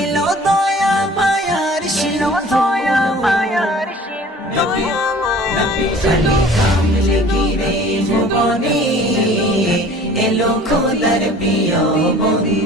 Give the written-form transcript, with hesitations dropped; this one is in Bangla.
এলো দয়া মায়ার সিন্ধু খালি কামলে গিরে ভুবনে এলো খোদার প্রিয় বন্ধু।